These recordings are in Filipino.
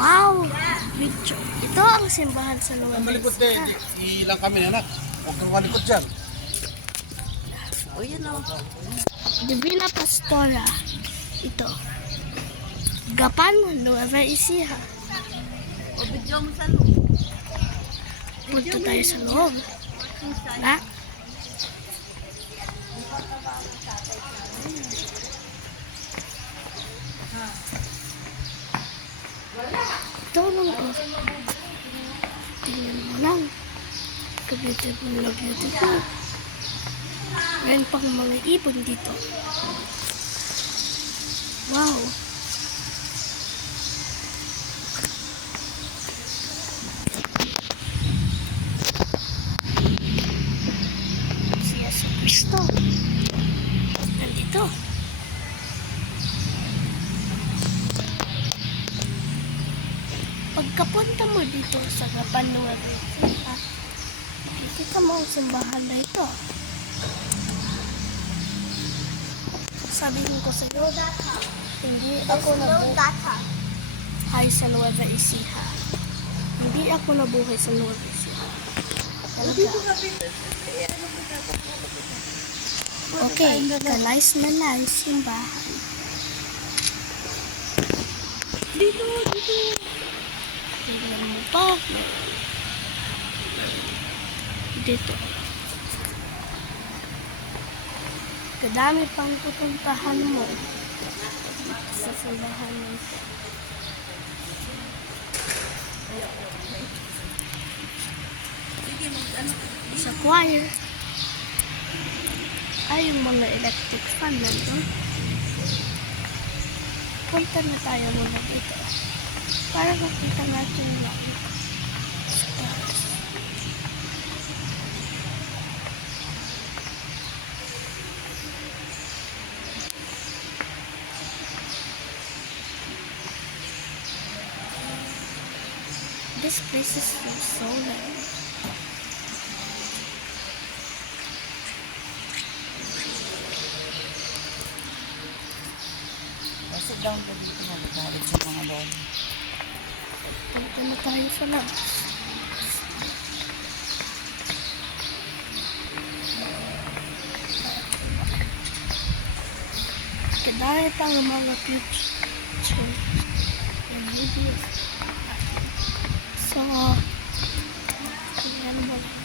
Wow! Medyo. Ito ang simbahan sa Nueva Ang malikot Ecija. ilang kami anak. Huwag kang malikot dyan. O yun o. Divina Pastora. Ito. Gapan, Nueva Ecija. O, video mo sa loob. Punta tayo sa loob. Na? Ito lang o. Tingnan mo lang. Ka-beautiful na beautiful. Meron pang mga ibon dito. Wow! Si Yesu Cristo. Nandito. Pagkapunta mo dito sa Gapan-Nueva Ecija, makikita mo ang simbahan na ito. Sabihin ko sa iyo, hindi ako nabuhay sa Nueva Ecija. Hindi ako nabuhay sa Nueva Ecija. Talaga. Okay, kalais-malais yung bahay. Dito. Tingnan mo pa. Dito. Kadami pang pupuntahan mo sa simbahan mo. Sa choir ay yung mga electric fan nandun. Punta na tayo muna dito para makita natin yung stars. This place is so nice. Sit down po dito na nagalit sa mga doon. Punta na tayo sa labas. Kadami pang mga pictures and videos. So, tingnan mo lang.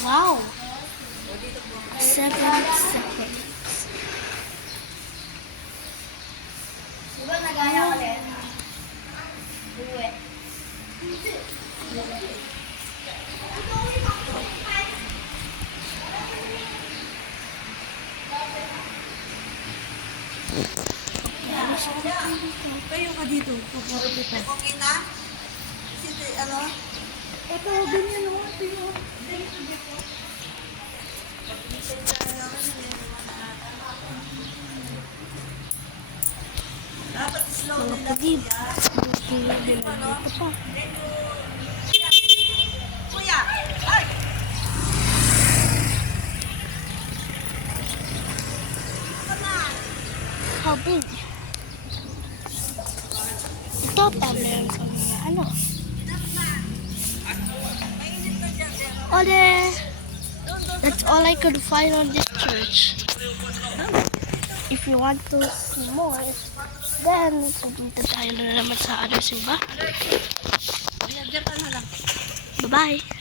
Wow! 7 seconds. Diba nagaya ulit? Uwe. Kayo ka dito. Pagpuro dito. Okay na? Sito, ano? Ito, ganyan mo. Dapat slow Mga nila. pagib. Dito din dito pa. Kuya! Ay! How big? Ito pa meron sa mga ano. That's all I could find on this church. If you want to see more, then pupunta tayo na naman sa other simbahan. Bye-bye!